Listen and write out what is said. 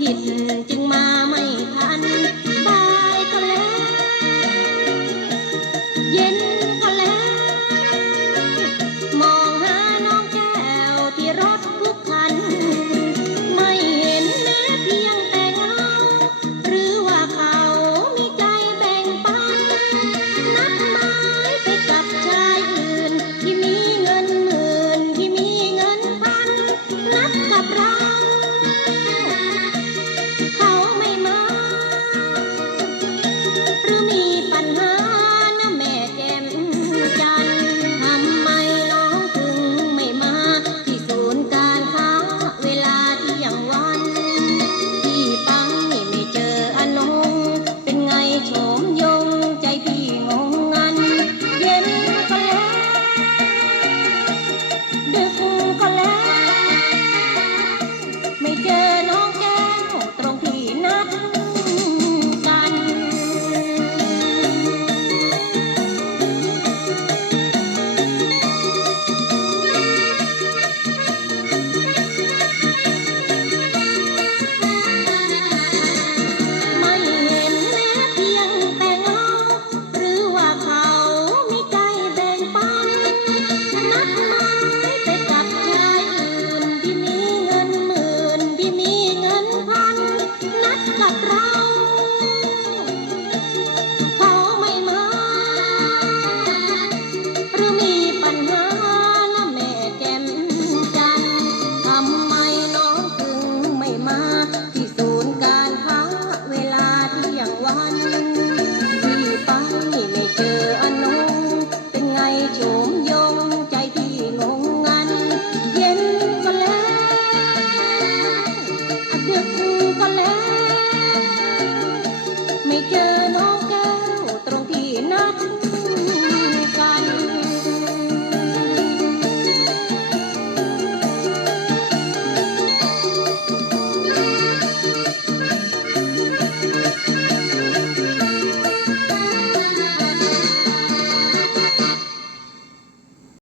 ผิดนะ กับเรา เขาไม่มา หรือมีปัญหานะแม่แก้มจันทร์ทำไมน้องถึงไม่มา ที่ศูนย์การค้าเวลาเที่ยงวัน ที่ไปไม่เจออนงเป็นไงโฉมยงใจที่งงงัน เย็นก็แล้ว ดึกก็แล้ว